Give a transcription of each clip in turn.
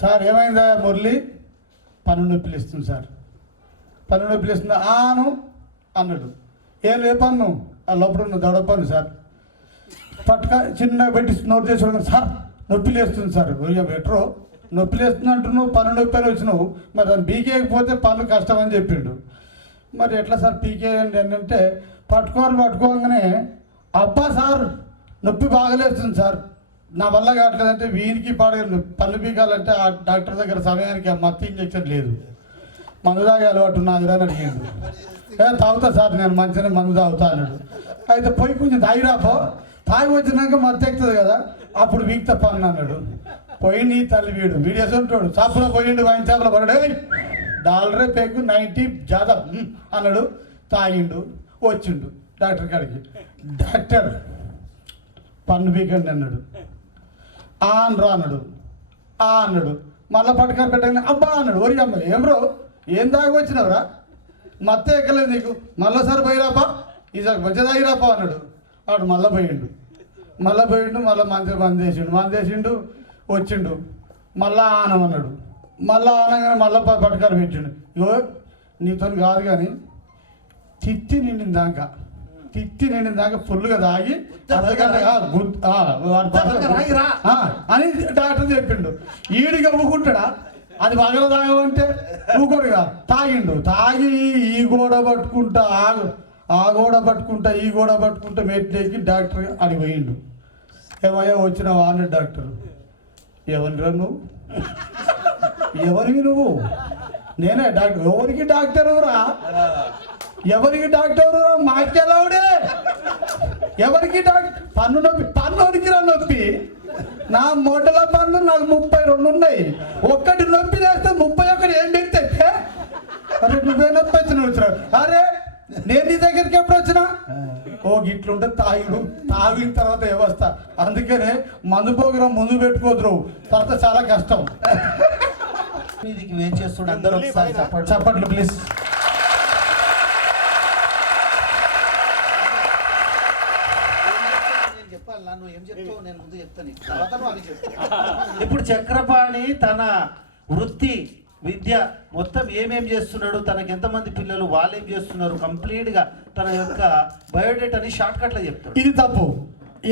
Sir ఏమైందా మురళి? పన్ను నొప్పిలు ఇస్తుంది సార్, పన్ను నొప్పిలు ఇస్తుంది ఆను అన్నాడు. ఏం లే పన్ను లోపల ఉన్న దడ పన్ను సార్. పట్టుక చిన్నగా పెట్టి నోట్ చేసుకోవడం సార్ నొప్పిలు వేస్తుంది సార్. బెటరు నొప్పిలు వేస్తుంది అంటున్నావు, పన్ను నొప్పి అని వచ్చినావు, మరి దాన్ని పీకేయకపోతే పన్ను కష్టం అని చెప్పిండు. మరి ఎట్లా సార్ పీకేయండి అని అంటే పట్టుకోగానే అబ్బా సార్ నొప్పి బాగలేస్తుంది సార్, నా వల్ల కావట్లేదంటే వీనికి పన్ను పీకాలంటే ఆ డాక్టర్ దగ్గర సమయానికి మత్తు ఇంజక్షన్ లేదు, మందు తాగే అలవాటు నాదిరా అని అడిగాడు. తాగుతా సార్ నేను మంచిగానే మందు తాగుతా అన్నాడు. అయితే పోయి కొంచెం తాగిరాపో, తాగి వచ్చినాక మత్తు ఎక్కుతుంది కదా అప్పుడు వీక్ తప్ప అన్నాడు. పోయింది తల్లి వీడియోస్ ఉంటాడు షాపులో పోయిండు, వైన్ షాపులో పడాడు, $1 పేకు 90 జాదా అన్నాడు. తాగిండు వచ్చిండు డాక్టర్ కాడికి. డాక్టర్ పన్ను పీకండి అన్నాడు. అనరా అన్నాడు. అన్నాడు. మళ్ళీ పట్టుకొని పెట్టగానే అబ్బా అన్నాడు. ఒరి అమ్మ ఏం బ్రో ఏం దాగి వచ్చినావురా, మత్త ఎక్కలేదు నీకు, మళ్ళీసారి పోయిరాపా ఈసారి మంచిగా తాగిరాపా అన్నాడు. వాడు మళ్ళీ పోయిండు మళ్ళీ మంచిగా మందేసిండు వచ్చిండు. మళ్ళా ఆనమన్నాడు. మళ్ళా ఆనగానే మళ్ళీ పట్టుకొని పెట్టిండు. ఇగో నీతో కాదు కానీ తిత్తి నిండిన దాకా ఫుల్గా తాగి అని డాక్టర్ చెప్పిండు. ఈడిగా ఊకుంటాడా, అది పగల తాగమంటే ఊకోడుగా. తాగి ఈ గోడ పట్టుకుంటా ఆ గోడ పట్టుకుంటా మెట్లెక్కి డాక్టర్ అడిగి పోయిండు. ఏమయ్యా వచ్చినావా అన్నాడు డాక్టర్. ఎవరిరా నువ్వు, ఎవరికి నువ్వు? నేనే డాక్టర్. ఎవరికి డాక్టర్ రా, ఎవరికి డాక్టర్ మాకెలావుడే, ఎవరికి డాక్టర్? పన్ను నొప్పి, పన్నుడికి రా నొప్పి. నా మొదల పన్ను నాకు 32 ఉన్నాయి, ఒక్కటి నొప్పి వేస్తే 31 ఏం పెడితే అరే నువ్వే నొప్పి వచ్చినావు. అరే నేను నీ దగ్గరికి ఎప్పుడు వచ్చినా గిట్లుంటే తాగిన తర్వాత వ్యవస్థ. అందుకనే మందు ప్రోగ్రాం ముందు పెట్టుకోదురు, తర్వాత చాలా కష్టం. మీదికి వెయిట్ చేస్తుండే అందరూ ఒకసారి చప్పట్లు ప్లీజ్. ఇప్పుడు చక్రపాణి తన వృత్తి విద్య మొత్తం ఏమేం చేస్తున్నాడు, తనకు ఎంతమంది పిల్లలు, వాళ్ళు ఏం చేస్తున్నారు, కంప్లీట్ గా తన యొక్క బయోడేటాని షార్ట్ కట్ లో చెప్తాడు. ఇది తప్పు.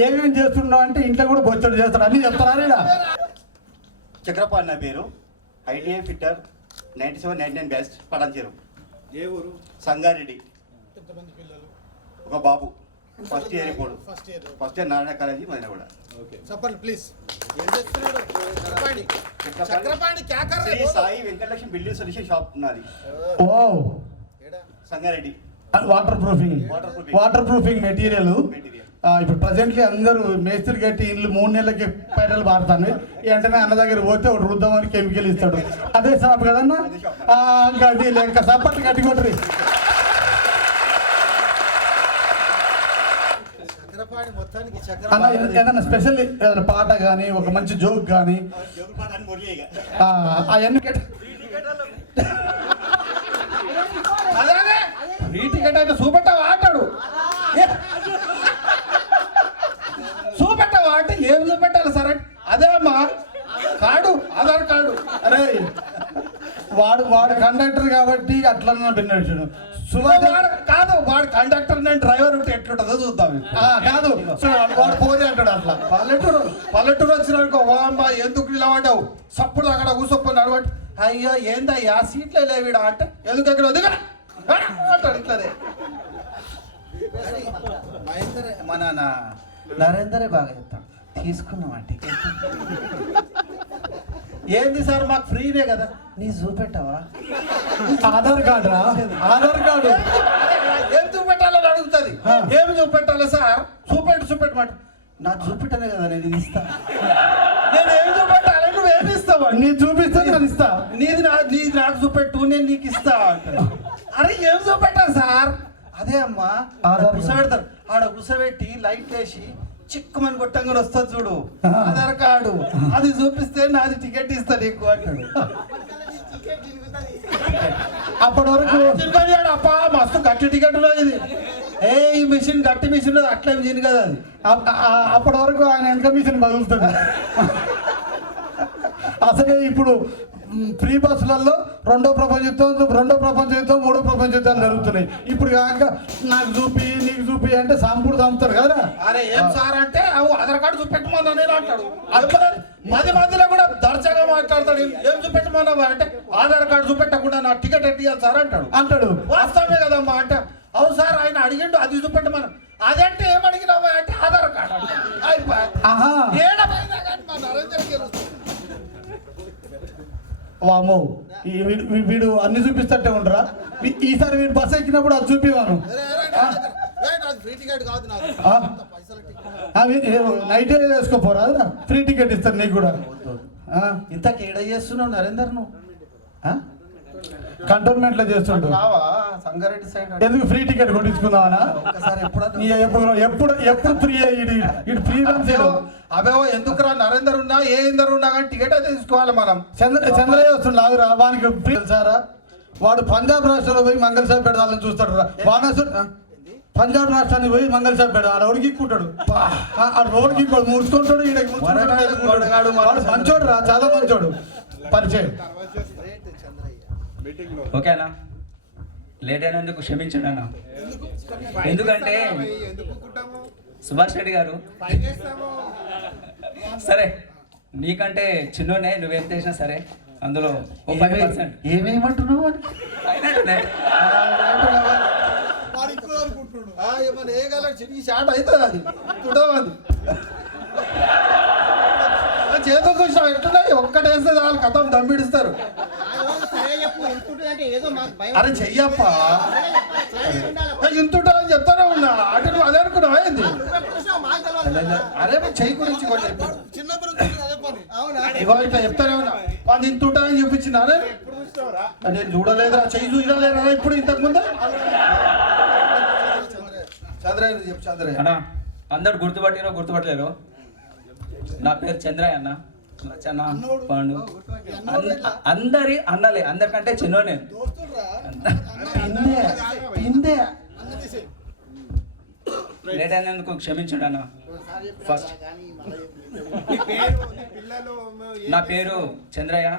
ఏమేమి చేస్తున్నావు అంటే ఇంట్లో కూడా బొచ్చడు చేస్తాడు, అన్ని చెప్తారా? చక్రపాణి నా పేరు, ఐటీఐ ఫిట్టర్ 97-99 బ్యాచ్, పడంచేరు. ఏ ఊరు? సంగారెడ్డి. ఎంతమంది పిల్లలు? ఒక బాబు, ఫస్ట్ ఇయర్ ఇప్పుడు, ఫస్ట్ ఇయర్ నారాయణ కాలేజీ మదిన కూడా. చెప్పండి please. Shri Sai Venkatalakshmi building solution shop ఉన్నది సంగారెడ్డి. Water proofing material. ఇప్పుడు ప్రజెంట్లీ అందరూ మేస్త్రి కట్టి ఇల్లు 3 నెలలకి పైటలు మారుతాను. వెంటనే అన్న దగ్గర పోతే ఒకటి రుద్దామని కెమికల్ ఇస్తాడు. అదే షాప్ కదన్నా, అది లెక్క సపట్లు కట్టుకుంటారు. ఏదైనా స్పెషల్ ఏదైనా పాట కానీ ఒక మంచి జోక్ కానీ అవన్నీ టికెట్ అయితే చూపెట్టావా ఆటాడు, చూపెట్టావా అంటే ఏం చూపెట్టాలి సార్? అదే అమ్మా కార్డు, ఆధార్ కార్డు. అరే వాడు కండక్టర్ కాబట్టి అట్లా విన్నాడు. కాదు వాడు కండక్టర్, నేను డ్రైవర్ ఉంటే ఎట్లుంటుందో చూద్దాం. కాదు వాడు పోతే అంటాడు అట్లా. పల్లెటూరు వచ్చినానుకో, అమ్మా ఎందుకు ఇలా పడ్డావు, సప్పుడు అక్కడ కూసొప్పు నడవట్టు. అయ్యో ఏందయ్యా సీట్లే లేవిడా అంటే ఎందుకు ఎక్కడ వదిగా అంటాడు. ఇట్లనే మన నరేందరే బాగా చెప్తాడు. తీసుకున్నామా టికెట్? ఏంది సార్ మాకు ఫ్రీనే కదా. నీ చూపెట్టావా? ఆధార్ కార్డు రా, ఆధార్ కార్డు. ఏం చూపెట్టాలని అడుగుతుంది. ఏం చూపెట్టాలి సార్? చూపెట్టమాట. నాకు చూపెట్టానే కదా నేను ఇది ఇస్తా. నేను ఏం చూపెట్టాలి? నువ్వేమి ఇస్తావా? నీ చూపిస్తే నేను ఇస్తా. నీది నాకు చూపెట్టు, నేను నీకు ఇస్తా. అరే ఏం చూపెట్టాలి సార్? అదే అమ్మా కూసబెడతారు. ఆడ కూసబెట్టి లైట్ వేసి చిక్కుమని కొట్టంగా వస్తుంది చూడు, ఆధార్ కార్డు. అది చూపిస్తే నాది టికెట్ ఇస్తా నీకు అంటాడు. అప్పటి వరకు అప్పా మస్తు గట్టి టికెట్ ఉన్నది ఇది. ఈ మిషన్ గట్టి మిషన్ అట్లా మిషన్ కదా అది. అప్పటి వరకు ఆయన వెనక మిషన్ బదులుతుంది. అసలే ఇప్పుడు ఫ్రీ బస్సులలో రెండో ప్రపంచ యుద్ధం మూడో ప్రపంచ యుద్ధాలు జరుగుతున్నాయి. ఇప్పుడు కాక నాకు చూపి నీకు చూపి అంటే సంపుడు చంపుతారు కదా. అరే ఏం సార్ అంటే ఆధార్ కార్డు చూపెట్టమన్నా నేను అంటాడు. మధ్యలో కూడా దర్జాగా మాట్లాడతాడు. ఏం చూపెట్టమన్నావా అంటే ఆధార్ కార్డు చూపెట్టకుండా నా టికెట్ ఎట్టియాలి సార్ అంటాడు. వాస్తవమే కదమ్మా అంటే అవును సార్ ఆయన అడిగిండు అది చూపెట్టమన్నా. అదంటే ఏం అడిగినావా అంటే ఆధార్ కార్డు వామో వీడు అన్ని చూపిస్తట్టే ఉండరా. ఈసారి వీడు బస్సు ఎక్కినప్పుడు అది చూపివాను. నైట్ వేసుకోపోరా ఫ్రీ టికెట్ ఇస్తారు నీకు కూడా. ఇంతకు ఏడ చేస్తున్నావు నరేందర్ నువ్వు కంటోన్మెంట్ లో చేస్తుంటా రావా సంగారెడ్డి సైడ్ ఎందుకు ఫ్రీ టికెట్ కొట్టించుకుందామనా? ఎప్పుడు ఫ్రీ ఇటు ఫ్రీ అవేవో ఎందుకురా నరేందర్ ఉన్నా ఏ ఇందరు ఉన్నా కానీ టికెట్ అయితే తీసుకోవాలి మనం. చంద్రయ్య వస్తుండ ఆగురా వానికి ఫ్రీ సారా. వాడు పంజాబ్ రాష్ట్రంలో పోయి మంగళ షాప్ పెడదాలని చూస్తాడు రా. పంజాబ్ రాష్ట్రానికి పోయి మంగళ షాప్ పెడదా ఆడ రోడ్కిక్కుంటాడు. ఆ రోడ్కి మూసుకుంటాడు. వాడు మంచోడు రా, చాలా మంచోడు. పరిచయం ఓకేనా? లేట్ అయినందుకు క్షమించండి అన్న. ఎందుకంటే సుభాష్ రెడ్డి గారు సరే నీకంటే చిన్నోనే నువ్వేం చేసినా సరే అందులో 5% ఏమేమంటున్నావు చేతో చూసినా ఎట్లున్నాయి ఒక్కటేస్తే చాలు కథం దమ్మిడిస్తారు. అరే చెయ్యప్ప ఇంతుంటారని చెప్తానే ఉన్నా అంటే నువ్వు అదే అనుకున్నావా ఏంది? అరే చెయ్యి గురించి ఇట్లా చెప్తానే ఉన్నా అది ఇంతుంటారని చూపించిందా నేను చూడలేదురా, చెయ్యి చూడలేదా ఇప్పుడు ఇంతకు ముందు? చంద్రయ్య చెప్పు. చంద్రయ్య అన్న అందరు గుర్తుపట్టలేరు. నా పేరు చంద్రయ్య అన్న. లచ్చన్న పాండు అందరి అన్నలే, అందరికంటే చిన్నోనే. లేట్ అయినందుకు క్షమించండి అన్న. ఫస్ట్ నా పేరు చంద్రయ్య.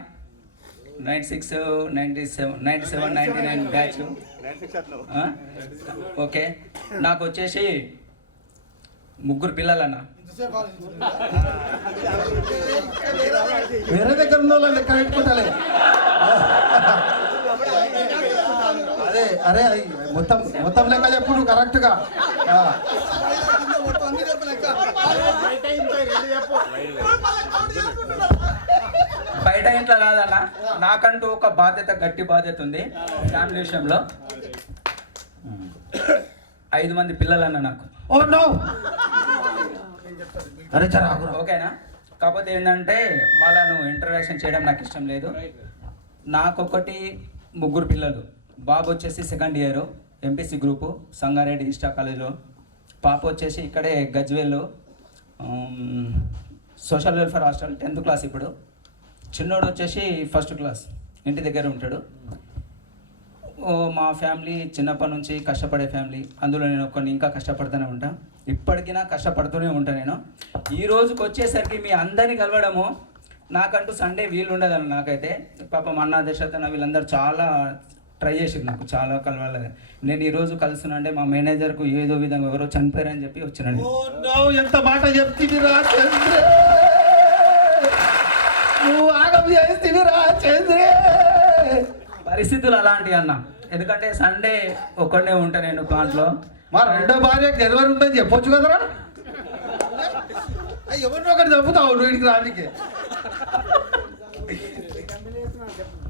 96, 97, 99 బ్యాచ్. ఓకే, నాకు వచ్చేసి 3 పిల్లలన్న. వేరే దగ్గర ఉన్న వాళ్ళని లెక్క పెట్టుకుంటాలే. అదే అరే మొత్తం లెక్క చెప్పు నువ్వు కరెక్ట్ గా. బయట ఇంట్లో కాదన్న, నాకంటూ ఒక గట్టి బాధ్యత ఉంది ఫ్యామిలీ విషయంలో. 5 మంది పిల్లలన్న నాకు. ఓ నో అరే ఓకేనా? కాకపోతే ఏంటంటే వాళ్ళను ఇంట్రడక్షన్ చేయడం నాకు ఇష్టం లేదు. నాకొకటి 3 పిల్లలు. బాబు వచ్చేసి 2nd year MPC group Sangareddy ఇస్టా కాలేజ్లో. పాప వచ్చేసి ఇక్కడే గజ్వేల్లో social welfare hostel 10th class ఇప్పుడు. చిన్నోడు వచ్చేసి 1st క్లాస్ ఇంటి దగ్గర ఉంటాడు. మా ఫ్యామిలీ చిన్నప్పటి నుంచి కష్టపడే ఫ్యామిలీ. అందులో నేను ఇంకా కష్టపడుతూనే ఉంటాను. ఇప్పటికైనా కష్టపడుతూనే ఉంటాను నేను. ఈ రోజుకి వచ్చేసరికి మీ అందరినీ కలవడము నాకంటూ సండే వీలు ఉండదన్న. నాకైతే పాపం అన్న దశతన వీళ్ళందరూ చాలా ట్రై చేసింది నాకు, చాలా కలవాలి. నేను ఈరోజు కలుస్తున్నా అంటే మా మేనేజర్కు ఏదో విధంగా ఎవరో చనిపోయారని చెప్పి వచ్చినాను. ఎంత మాట చెప్తివిరా చంద్రే, నువ్వు ఆగం చేస్తివిరా చంద్రే. పరిస్థితులు అలాంటివి అన్న. ఎందుకంటే సండే ఒక్కడే ఉంటా నేను ప్లాంట్లో. మా రెండో భార్య డెలివరీ ఉందని చెప్పొచ్చు కదరా. ఎవరినో ఒకటి చంపుతావు నువ్వు ఇంటికి రానికి.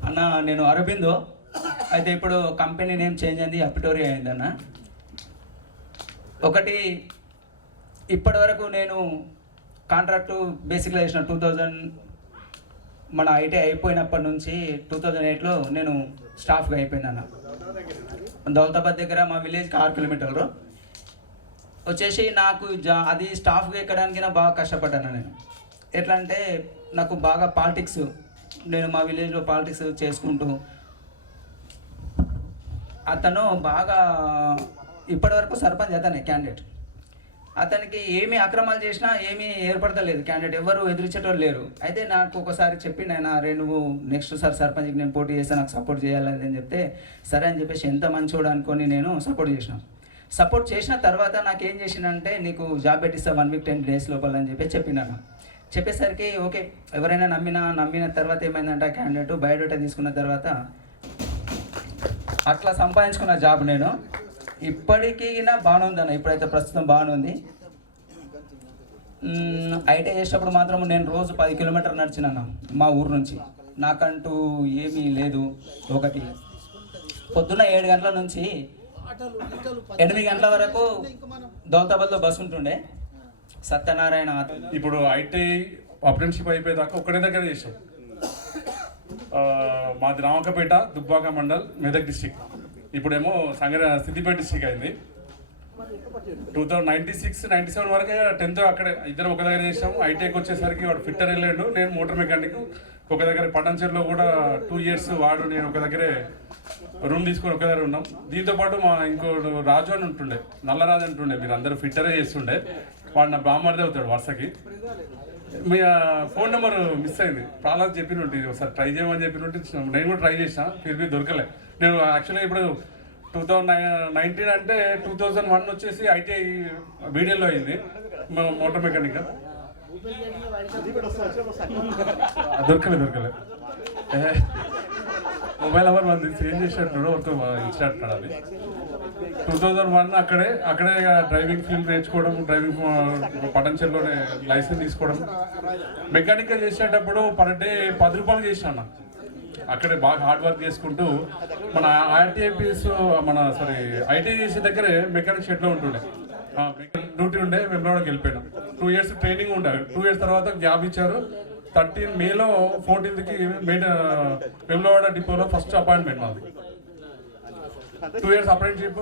అన్న నేను అరబిందో. అయితే ఇప్పుడు కంపెనీ నేమ్ చేంజ్ అయింది, అపిటోరియా అయిందన్న. ఒకటి ఇప్పటి వరకు నేను కాంట్రాక్టు బేసిక్గా చేసిన 2000 మన ఐటీ అయిపోయినప్పటి నుంచి 2008లో నేను స్టాఫ్గా అయిపోయిందన్న. దౌలతాబాద్ దగ్గర మా విలేజ్కి 6 కిలోమీటర్లు వచ్చేసి నాకు అది స్టాఫ్గా ఎక్కడానికి బాగా కష్టపడ్డాను నేను. ఎట్లా అంటే నాకు బాగా పాలిటిక్స్, నేను మా విలేజ్లో పాలిటిక్స్ చేసుకుంటూ అతను బాగా ఇప్పటివరకు సర్పంచ్ అతనే క్యాండిడేట్. అతనికి ఏమి అక్రమాలు చేసినా ఏమీ ఏర్పడతలేదు, క్యాండిడేట్ ఎవరు ఎదురించేటోళ్ళు లేరు. అయితే నాకు ఒకసారి చెప్పిండు ఆయన, రే నువ్వు నెక్స్ట్ సారి సర్పంచ్కి నేను పోటీ చేస్తే నాకు సపోర్ట్ చేయాలని అని చెప్తే సరే అని చెప్పేసి ఎంత మంచోడు అనుకొని నేను సపోర్ట్ చేసిన తర్వాత నాకు ఏం చేసిందంటే నీకు జాబ్ పెట్టిస్తా 1 వీక్ 10 డేస్ లోపల అని చెప్పి చెప్పిండు. చెప్పేసరికి ఓకే ఎవరైనా నమ్మిన తర్వాత ఏమైందంటే ఆ క్యాండిడేట్ బయోడేటా తీసుకున్న తర్వాత అట్లా సంపాదించుకున్న జాబ్ నేను ఇప్పటికీ బాగానే ఉందన్న, ఇప్పుడైతే ప్రస్తుతం బాగానే ఉంది. ఐటీ చేసేటప్పుడు మాత్రం నేను రోజు 10 కిలోమీటర్లు నడిచినాను మా ఊరు నుంచి. నాకంటూ ఏమీ లేదు. ఒకటి పొద్దున్న 7 గంటల నుంచి 8 గంటల వరకు దౌలతాబాద్లో బస్సు ఉంటుండే సత్యనారాయణ. ఇప్పుడు ఐటీ అప్రెంటిషిప్ అయిపోయేదాకా ఒక్కడే దగ్గర చేసాం. మాది రామకపేట, దుబ్బాక మండల్, మెదక్ డిస్టిక్. ఇప్పుడేమో సిద్దిపేట డిస్టిక్ అయింది. 2096, 97 వరకు 10th అక్కడే ఇద్దరు ఒక దగ్గర చేసాము. ఐటీఐకి వచ్చేసరికి వాడు ఫిట్టర్ వెళ్ళాడు, నేను మోటార్ మెకానిక్. ఒక దగ్గర పటాన్చెరులో కూడా 2 years వాడు నేను ఒక దగ్గరే రూమ్ తీసుకొని ఒక దగ్గర ఉన్నాం. దీంతోపాటు మా ఇంకోడు రాజు అని ఉంటుండే, నల్లరాజు అంటుండే, మీరు అందరూ ఫిట్టరే చేస్తుండే. వాడు నా బామ్మర్దే అవుతాడు వరుసకి. మీ ఫోన్ నెంబర్ మిస్ అయింది, ప్రహ్లాద్ చెప్పినట్టు ఒకసారి ట్రై చేయమని చెప్పినట్టు నేను కూడా ట్రై చేసిన, ఫిర్బీ దొరకలే. నేను యాక్చువల్గా ఇప్పుడు 2019 అంటే 2001 వచ్చేసి ఐటీఐ బీడీఎల్లో అయింది మోటార్ మెకానిక్. దొరకలే మొబైల్ నెంబర్ మంది చేంజ్ చేసినట్టు ఇచ్చినట్టున్నాడు. అది 2001 అక్కడే డ్రైవింగ్ ఫీల్డ్ నేర్చుకోవడం, డ్రైవింగ్ పటంచెల్లోనే లైసెన్స్ తీసుకోవడం. మెకానిక్గా చేసేటప్పుడు పర్ డే 10 రూపాయలు చేసినా. అక్కడే బాగా హార్డ్ వర్క్ చేసుకుంటూ మన ఐటీఐ చేసే దగ్గరే మెకానిక్ షెడ్లో ఉంటుండే, డ్యూటీ ఉండే. వెమ్లవాడకి వెళ్ళిపోయినా. 2 years ట్రైనింగ్ ఉండే. 2 years తర్వాత జాబ్ ఇచ్చారు. 13 మేలో 14th వెమ్లవాడ డిపోలో ఫస్ట్ అపాయింట్మెంట్ మాది. 2 years అప్రెంటిషిప్.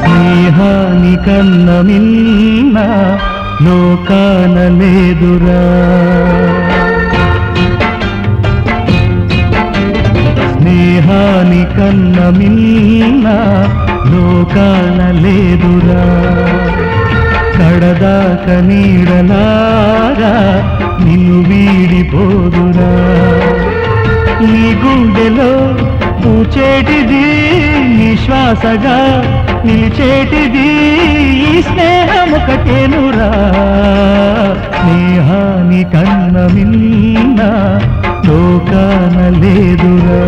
స్నేహాని కన్న మిన్న లోకాన లేదురా, స్నేహాని కన్న మిన్న లోకాన లేదురా. కడదాక నీడలాగా నిన్ను వీడిపోదురా. నీ గుండెలో పూచేటిది నిశ్వాసగా నిలిచేటిది ఈ స్నేహమొకటేనురా. స్నేహాని కన్న మిన్న లోకాన లేదురా.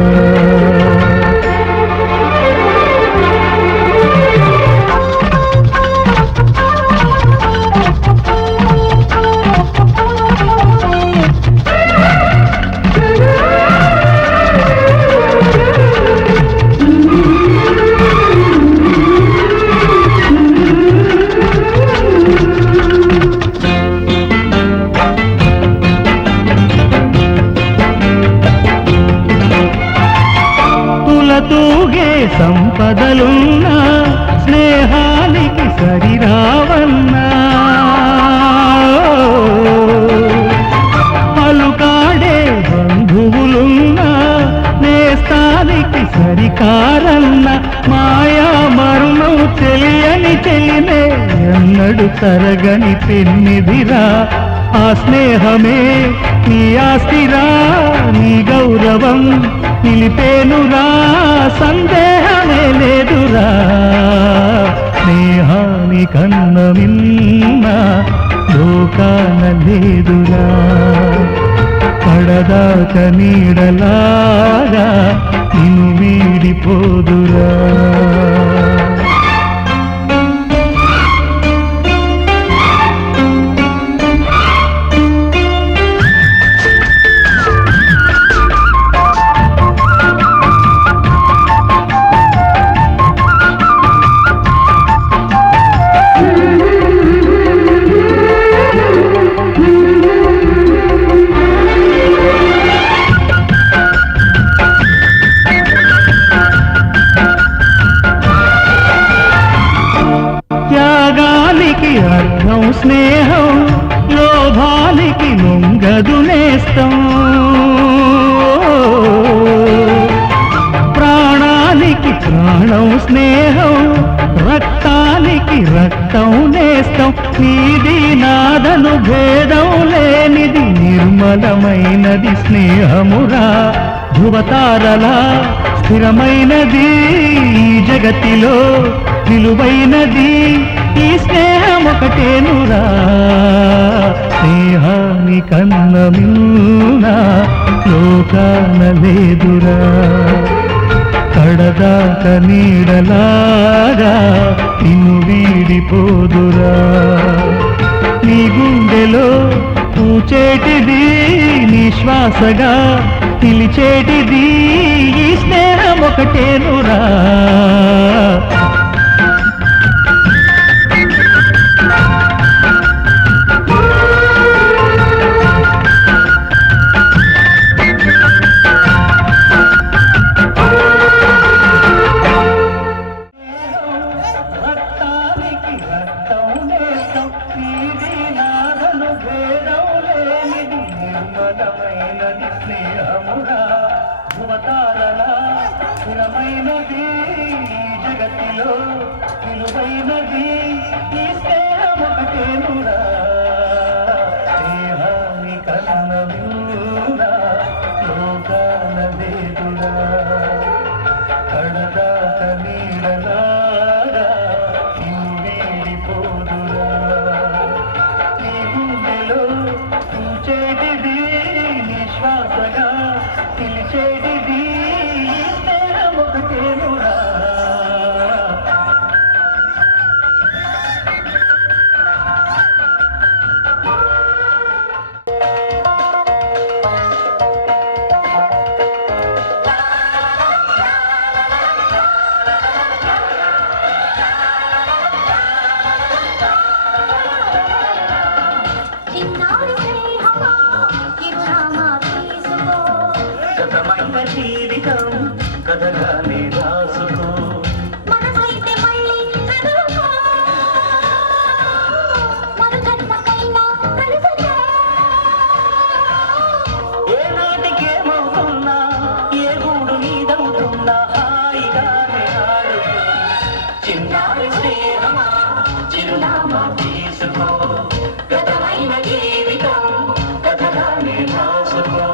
తూగే సంపదలున్నా స్నేహానికి సరిరావన్నా. పలుకాడే బంధువులున్నా నేస్తానికి సరికారన్న. మాయా మరుణం తెలియని చెలినే ఎన్నడు తరగని పెన్నిదిరా. ఆ స్నేహమే నీ ఆస్తిరా, నీ గౌరవం నిలిపేనురా, సందేహమే లేదురా. స్నేహాని కన్న మిన్న లోకాన లేదురా. పడదాక నీడలాగా నిన్ను వీడిపోదురా. త్యాగానికి అర్థం స్నేహం, లోభానికి లొంగదు నేస్తం. ప్రాణం స్నేహం రక్తానికి రక్తం నేస్తం నీది నాదను భేదం లేనిది నిర్మలమైనది స్నేహమురా ధృవతారలా స్థిరమైనది ఈ జగతిలో విలువైనది ఈ స్నేహం ఒకటేనురా స్నేహాని కన్న మిన్న లోకాన లేదురా కడదాక నీడలాగా నిన్ను వీడిపోదురా నీ గుండెలో పూచేటిది నీ శ్వాసగా పిలిచేటిది ఈ స్నేహం ఒకటేనురా జీవితం కథగానే రాసుకో మనసైతే మళ్ళీ కదులుకో మరు జన్మకైనా కలుసుకో ఏ నాటికేమవుతున్నా ఏ గూడు నీదవుతున్నా హాయిగానే ఆడుకో చిన్నారి స్నేహమా చిరునామా తీసుకో గతమైన జీవితం కథగానే రాసుకో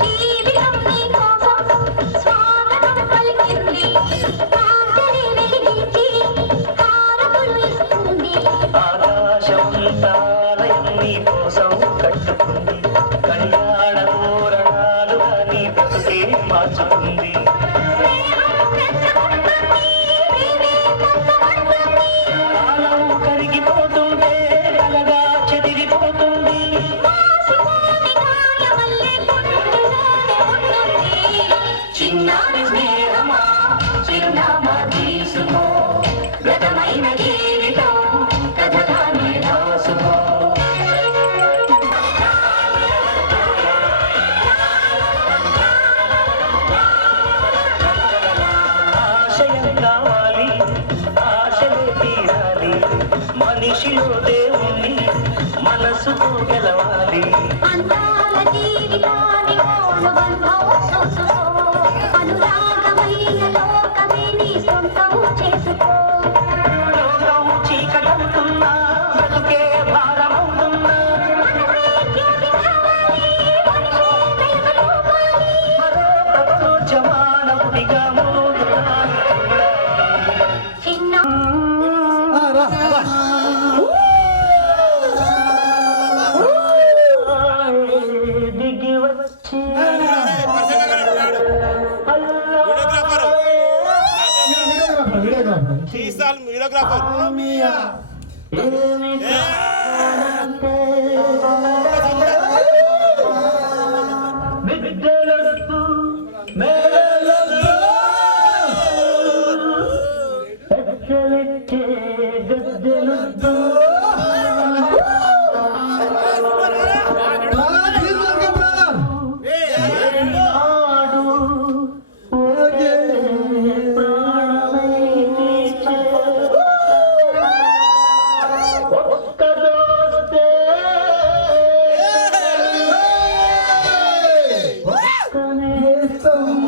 జీవితం నీకోసం స్వాగతం పలికింది కాంతిని వెలిగించి హారతులు ఇస్తుంది ఆకాశమంతాలయం నీ కోసం కట్టుకుంది కళ్యాణ తోరణాలుగా నీ బ్రతుకే మార్చుకుంది కాలం కరిగిపోతుంటే అలగా చెదిరిపోతుంది చిన్నారి స్నేహమా చిరునామా తీసుకో గతమైన జీవితం కథగానే రాసుకో ఆశయం కావాలి ఆశలే తీరాలి మనిషిలో దేవుణ్ణి మనసుతో గెలవాలి అందాల జీవితాన్ని కోలు బంధం చూసుకో అనురాగమైన లోకమే నీ సొంతం చేసుకో లోకం చీకటవుతున్నా బ్రతుకే భారమవుతున్నా మరో ప్రపంచమానవుడిగా చిన్న దిగి వచ్చి వీడియోగ్రాఫర్ విద్యలొద్దు మేలొద్దు గద్దెలొద్దు. ఏనాడు ఒకే ప్రాణమై నిలిచే. ఒక్కదోస్తే ఒక్కనేస్తము.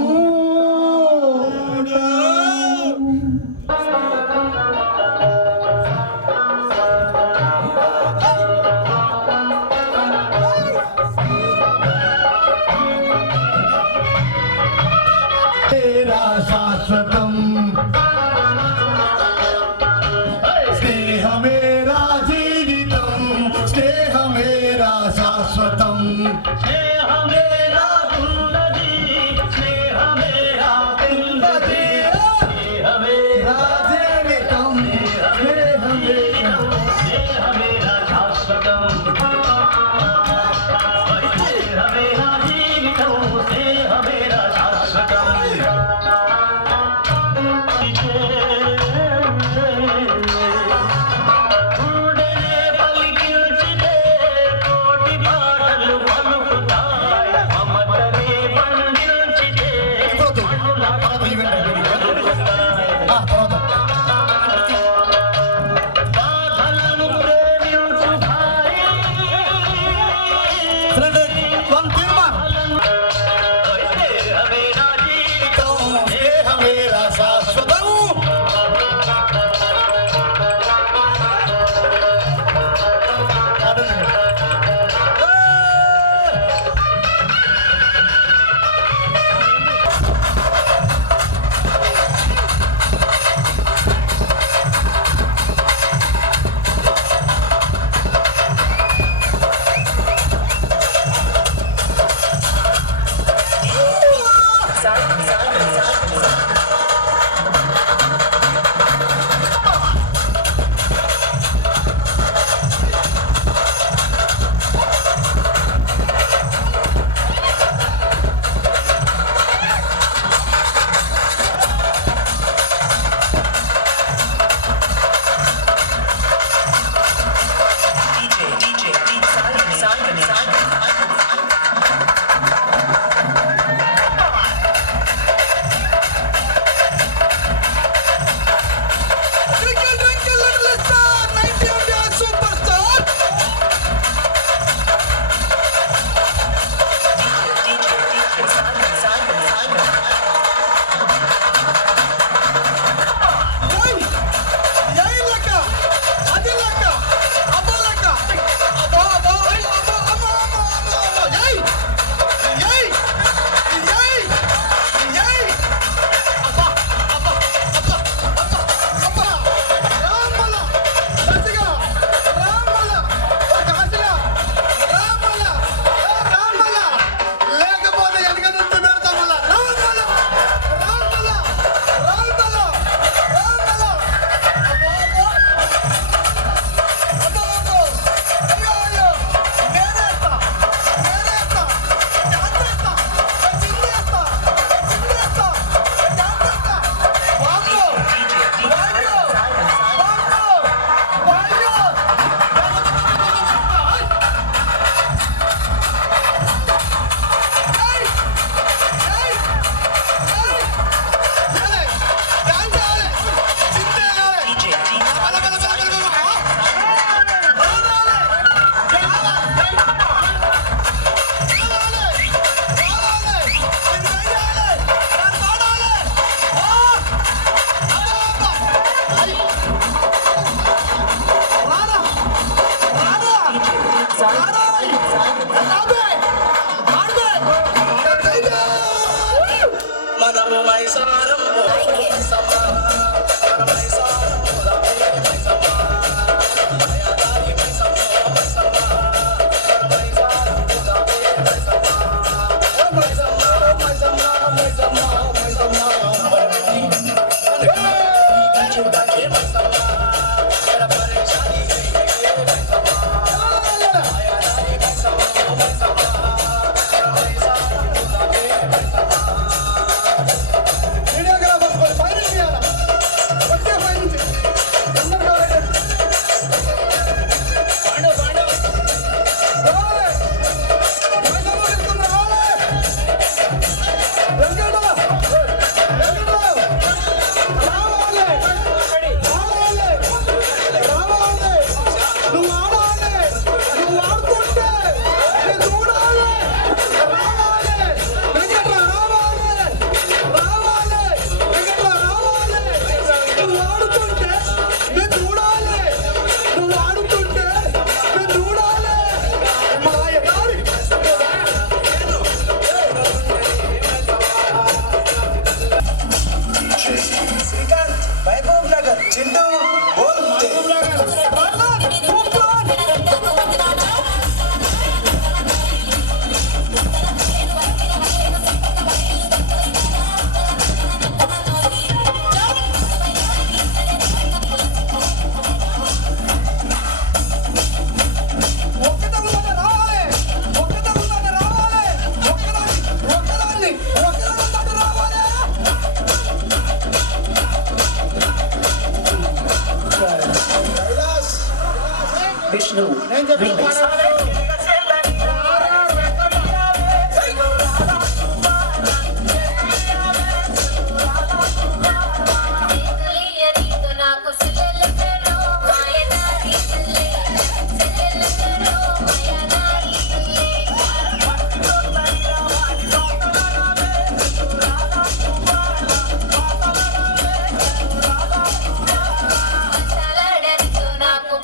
Vishnu నేను చెప్పిన remix. నాకు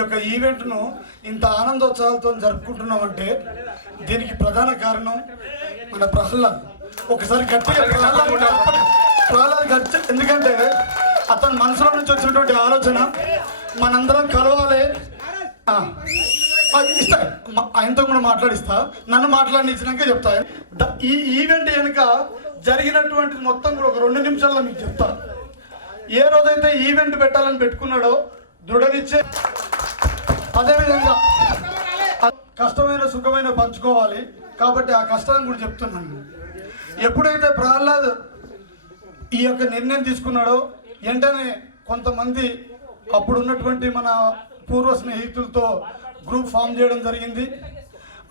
యొక్క ఈవెంట్ను ఇంత ఆనందోత్సవాలతో జరుపుకుంటున్నామంటే దీనికి ప్రధాన కారణం మన ప్రహ్లాద్. ఒకసారి గట్టిగా ప్రహ్లాద్ గట్టి, ఎందుకంటే అతని మనసులో నుంచి వచ్చినటువంటి ఆలోచన మనందరం కలవాలి. ఇస్తా, ఆయనతో కూడా మాట్లాడిస్తా, నన్ను మాట్లాడినిచ్చినాక చెప్తా. ఈ ఈవెంట్ వెనుక జరిగినటువంటిది మొత్తం కూడా ఒక 2 నిమిషాల్లో మీకు చెప్తా. ఏ రోజైతే ఈవెంట్ పెట్టాలని పెట్టుకున్నాడో దృఢనిచ్చే, అదేవిధంగా కష్టమైన సుఖమైన పంచుకోవాలి కాబట్టి ఆ కష్టాన్ని కూడా చెప్తున్నాను. ఎప్పుడైతే ప్రహ్లాద్ ఈ యొక్క నిర్ణయం తీసుకున్నాడో వెంటనే కొంతమంది అప్పుడు ఉన్నటువంటి మన పూర్వ స్నేహితులతో గ్రూప్ ఫామ్ చేయడం జరిగింది.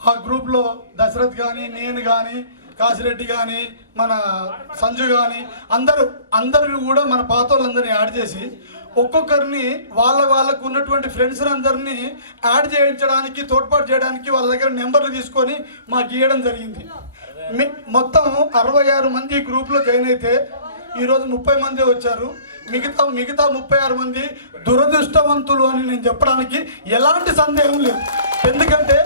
ఆ గ్రూప్లో దశరథ్ కానీ, నేను కానీ, కాశిరెడ్డి కానీ, మన సంజు కానీ అందరూ కూడా మన పాత వాళ్ళందరినీ యాడ్ చేసి ఒక్కొక్కరిని వాళ్ళకు ఉన్నటువంటి ఫ్రెండ్స్ అందరినీ యాడ్ చేయించడానికి, తోడ్పాటు చేయడానికి వాళ్ళ దగ్గర నెంబర్లు తీసుకొని మాకు ఇవ్వడం జరిగింది. మొత్తం 66 మంది గ్రూప్లో జాయిన్ అయితే ఈరోజు 30 మంది వచ్చారు. మిగతా 36 మంది దురదృష్టవంతులు అని నేను చెప్పడానికి ఎలాంటి సందేహం లేదు. ఎందుకంటే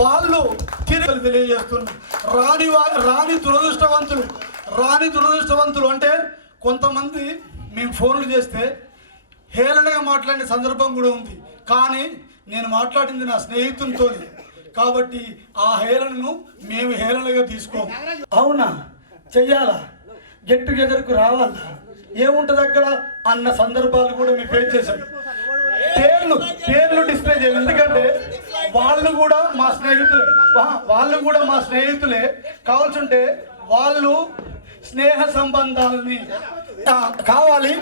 వాళ్ళు తిరిగి తెలియజేస్తున్నారు. రాని దురదృష్టవంతులు అంటే కొంతమంది మేము ఫోన్లు చేస్తే హేళనగా మాట్లాడిన సందర్భం కూడా ఉంది. కానీ నేను మాట్లాడింది నా స్నేహితునితో, కాబట్టి ఆ హేళనను మేము హేళనగా తీసుకోము. అవునా, చెయ్యాలా, గెట్ టుగెదర్కు రావాలా, ఏముంటుంది అక్కడ అన్న సందర్భాలు కూడా మేము ఫేస్ చేశాం. పేర్లు డిస్ప్లే చేయాలి, ఎందుకంటే వాళ్ళు కూడా మా స్నేహితులే కావాల్సింటే వాళ్ళు స్నేహ సంబంధాలని కావాలి.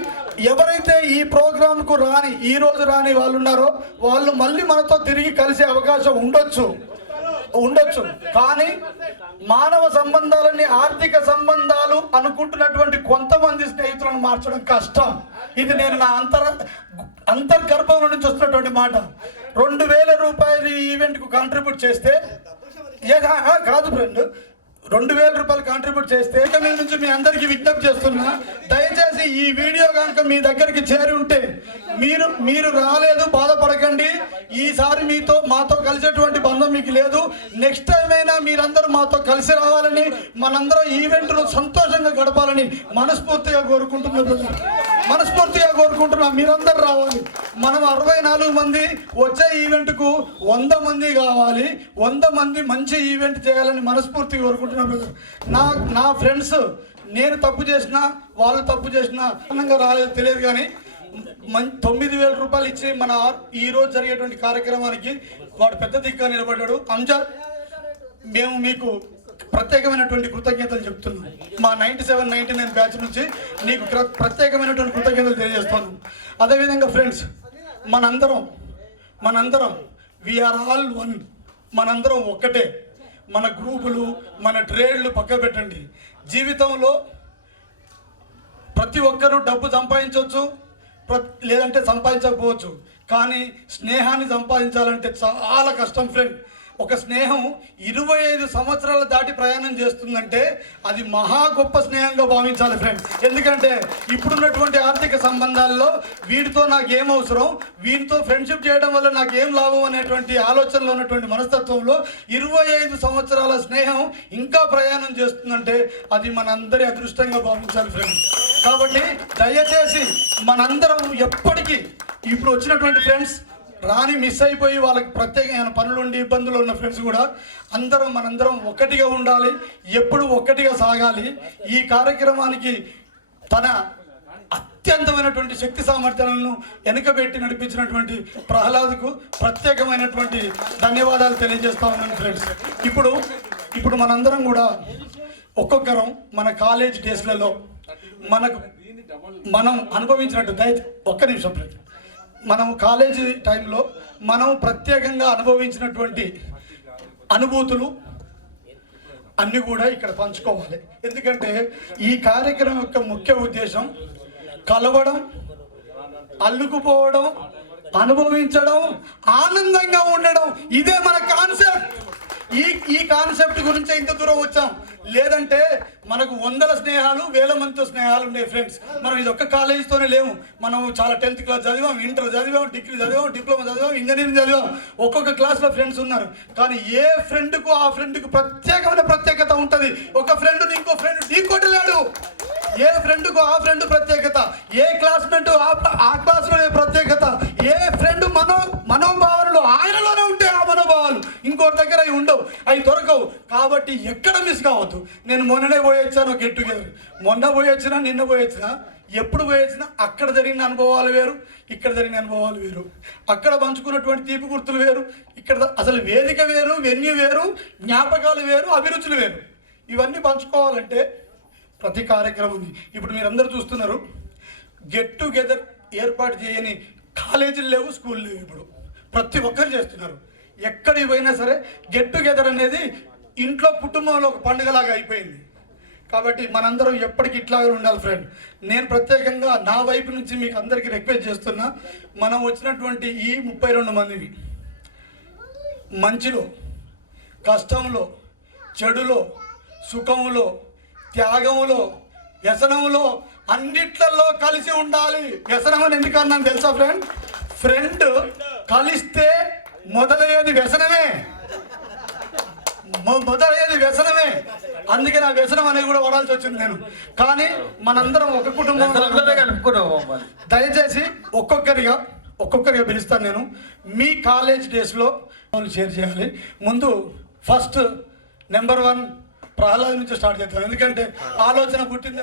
ఎవరైతే ఈ ప్రోగ్రాంకు ఈ రోజు రాని వాళ్ళు ఉన్నారో వాళ్ళు మళ్ళీ మనతో తిరిగి కలిసే అవకాశం ఉండొచ్చు. కానీ మానవ సంబంధాలని ఆర్థిక సంబంధాలు అనుకుంటున్నటువంటి కొంతమంది స్నేహితులను మార్చడం కష్టం. ఇది నేను నా అంతర్గర్భంలో నుంచి వస్తున్నటువంటి మాట. 2000 రూపాయలు ఈ ఈవెంట్కు కాంట్రిబ్యూట్ చేస్తే కాదు ఫ్రెండ్, 2000 రూపాయలు కాంట్రిబ్యూట్ చేస్తే ఇక మీ నుంచి మీ అందరికీ విజ్ఞప్తి చేస్తున్నా, దయచేసి ఈ వీడియో కనుక మీ దగ్గరికి చేరి ఉంటే మీరు రాలేదు బాధపడకండి. ఈసారి మాతో కలిసేటువంటి బంధం మీకు లేదు. నెక్స్ట్ టైం అయినా మీరందరూ మాతో కలిసి రావాలని, మనందరం ఈవెంట్ను సంతోషంగా గడపాలని మనస్ఫూర్తిగా కోరుకుంటున్నా. మీరందరూ రావాలి. మనం 64 మంది వచ్చే ఈవెంట్కు 100 మంది కావాలి. 100 మంది మంచి ఈవెంట్ చేయాలని మనస్ఫూర్తిగా కోరుకుంటున్నాను. నా ఫ్రెండ్స్ నేను తప్పు చేసినా వాళ్ళు తప్పు చేసినా ఆనందంగా రాలేదు తెలియదు, కానీ 9000 రూపాయలు ఇచ్చి మన ఈ రోజు జరిగేటువంటి కార్యక్రమానికి వాడు పెద్ద దిక్కుగా నిలబడ్డాడు. అంజాద్, మేము మీకు ప్రత్యేకమైనటువంటి కృతజ్ఞతలు చెప్తున్నాం. మా 97-99 బ్యాచ్ నుంచి నీకు ప్రత్యేకమైనటువంటి కృతజ్ఞతలు తెలియజేస్తాను. అదేవిధంగా ఫ్రెండ్స్, మనందరం వీఆర్ ఆల్ వన్. మనందరం ఒక్కటే. మన గ్రూపులు, మన ట్రేడ్లు పక్క పెట్టండి. జీవితంలో ప్రతి ఒక్కరూ డబ్బు సంపాదించవచ్చు, లేదంటే సంపాదించకపోవచ్చు, కానీ స్నేహాన్ని సంపాదించాలంటే చాలా కష్టం ఫ్రెండ్. ఒక స్నేహం 25 సంవత్సరాలు దాటి ప్రయాణం చేస్తుందంటే అది మహా గొప్ప స్నేహంగా భావించాలి ఫ్రెండ్. ఎందుకంటే ఇప్పుడున్నటువంటి ఆర్థిక సంబంధాల్లో వీడితో నాకేం అవసరం, వీడితో ఫ్రెండ్షిప్ చేయడం వల్ల నాకేం లాభం అనేటువంటి ఆలోచనలో ఉన్నటువంటి మనస్తత్వంలో 25 సంవత్సరాల స్నేహం ఇంకా ప్రయాణం చేస్తుందంటే అది మనందరి అదృష్టంగా భావించాలి ఫ్రెండ్. కాబట్టి దయచేసి మనందరం ఎప్పటికీ ఇప్పుడు వచ్చినటువంటి ఫ్రెండ్స్ మిస్ అయిపోయి వాళ్ళకి ప్రత్యేకమైన పనులుండి ఇబ్బందులు ఉన్న ఫ్రెండ్స్ కూడా మనందరం ఒక్కటిగా ఉండాలి, ఎప్పుడు ఒక్కటిగా సాగాలి. ఈ కార్యక్రమానికి తన అత్యంతమైనటువంటి శక్తి సామర్థ్యాలను వెనుకబెట్టి నడిపించినటువంటి ప్రహ్లాద్కు ప్రత్యేకమైనటువంటి ధన్యవాదాలు తెలియజేస్తా ఉన్నాను ఫ్రెండ్స్. ఇప్పుడు మనందరం కూడా ఒక్కొక్కరం మన కాలేజ్ డేస్లలో మనం అనుభవించినట్టు ఒక్క నిమిషం ఫ్రెండ్స్, మనం కాలేజీ టైంలో మనం ప్రత్యేకంగా అనుభవించినటువంటి అనుభూతులు అన్నీ కూడా ఇక్కడ పంచుకోవాలి. ఎందుకంటే ఈ కార్యక్రమం యొక్క ముఖ్య ఉద్దేశం కలవడం, అల్లుకుపోవడం, అనుభవించడం, ఆనందంగా ఉండడం. ఇదే మన కాన్సెప్ట్. ఈ కాన్సెప్ట్ గురించి ఇంత దూరం వచ్చాం. లేదంటే మనకు వందల స్నేహాలు, వేల మందితో స్నేహాలు ఉన్నాయి ఫ్రెండ్స్. మనం ఇది ఒక్క కాలేజీతోనే లేము. మనం చాలా 10th క్లాస్ చదివాం, ఇంటర్ చదివాం, డిగ్రీ చదివాం, డిప్లొమా చదివాం, ఇంజనీరింగ్ చదివాం. ఒక్కొక్క క్లాస్లో ఫ్రెండ్స్ ఉన్నారు. కానీ ఏ ఫ్రెండ్కు ఆ ఫ్రెండ్కు ప్రత్యేకమైన ప్రత్యేకత ఉంటుంది. ఒక ఫ్రెండ్ని ఇంకో ఫ్రెండ్ ఢీకొట్టలేడు. ఏ ఫ్రెండ్కు ఆ ఫ్రెండ్ ప్రత్యేకత, ఏ క్లాస్మేట్ ఆ క్లాస్లోనే ప్రత్యేకత. ఏ ఫ్రెండ్ మనోభావనలు ఆయనలోనే ఉంటే ఆ మనోభావాలు ఇంకోటి దగ్గర అవి ఉండవు, అవి దొరకవు. కాబట్టి ఎక్కడ మిస్ కావద్దు. నేను మొన్ననే పోయొచ్చాను గెట్ టుగెదర్. మొన్న పోయొచ్చినా, నిన్న పోయొచ్చినా, ఎప్పుడు పోయొచ్చినా అక్కడ జరిగిన అనుభవాలు వేరు, ఇక్కడ జరిగిన అనుభవాలు వేరు. అక్కడ పంచుకున్నటువంటి తీపి గుర్తులు వేరు, ఇక్కడ అసలు వేదిక వేరు, వెన్యూ వేరు, జ్ఞాపకాలు వేరు, అభిరుచులు వేరు. ఇవన్నీ పంచుకోవాలంటే ప్రతి కార్యక్రమం ఉంది. ఇప్పుడు మీరందరూ చూస్తున్నారు, గెట్ టుగెదర్ ఏర్పాటు చేయని కాలేజీలు లేవు, స్కూల్ లేవు. ఇప్పుడు ప్రతి ఒక్కరు చేస్తున్నారు. ఎక్కడికి పోయినా సరే గెట్ టుగెదర్ అనేది ఇంట్లో కుటుంబంలో ఒక పండుగలాగా అయిపోయింది. కాబట్టి మనందరం ఎప్పటికీ ఇట్లాగే ఉండాలి ఫ్రెండ్. నేను ప్రత్యేకంగా నా వైపు నుంచి మీకు అందరికీ రిక్వెస్ట్ చేస్తున్నా, మనం వచ్చినటువంటి ఈ 32 మందిని మంచిలో, కష్టంలో, చెడులో, సుఖంలో, త్యాగంలో, వ్యసనంలో అన్నిట్లలో కలిసి ఉండాలి. వ్యసనం అని ఎందుకన్నాను తెలుసా ఫ్రెండ్? ఫ్రెండ్ కలిస్తే మొదలయ్యేది వ్యసనమే, మొదలయ్యేది వ్యసనమే. అందుకే నా వ్యసనం అనేది కూడా వాడాల్సి వచ్చింది నేను. కానీ మనందరం ఒక కుటుంబం. దయచేసి ఒక్కొక్కరిగా పిలుస్తాను నేను. మీ కాలేజ్ డేస్లో షేర్ చేయాలి. ముందు ఫస్ట్ నెంబర్ 1 ప్రహ్లాద్ నుంచి స్టార్ట్ చేస్తాను. ఎందుకంటే ఆలోచన పుట్టింది